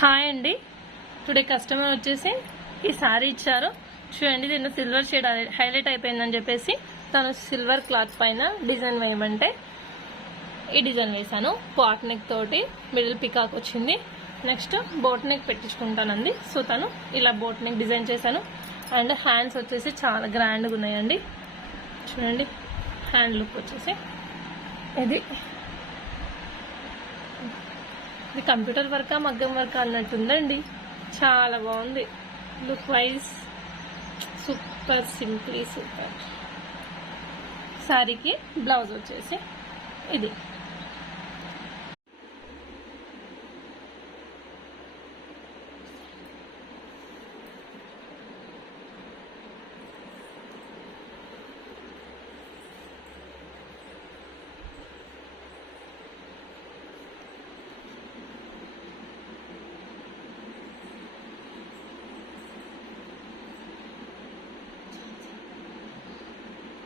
Hi అండి. Today customer వచ్చేసి ఈ సారీ ఇచ్చారు. చూడండి, దీన్ని సిల్వర్ షేడ్ హైలైట్ అయిపోయిందని చెప్పేసి తను సిల్వర్ క్లాత్ పైన డిజైన్ వేయమంటే ఈ డిజైన్ వేసాను. పాట్ నెక్ తోటి మిడిల్ పికాక్ వచ్చింది. నెక్స్ట్ బోట్ నెక్ పెట్టించుకుంటానండి. సో తను ఇలా బోట్ నెక్ డిజైన్ చేశాను. అండ్ హ్యాండ్స్ వచ్చేసి చాలా గ్రాండ్గా ఉన్నాయండి. చూడండి, హ్యాండ్ లుక్ వచ్చేసి ఇది కంప్యూటర్ వర్క్ మగ్గం వర్క్ అన్నట్టుందండి. చాలా బాగుంది. Look wise super, simply super. శారీకి బ్లౌజ్ వచ్చేసి ఇది.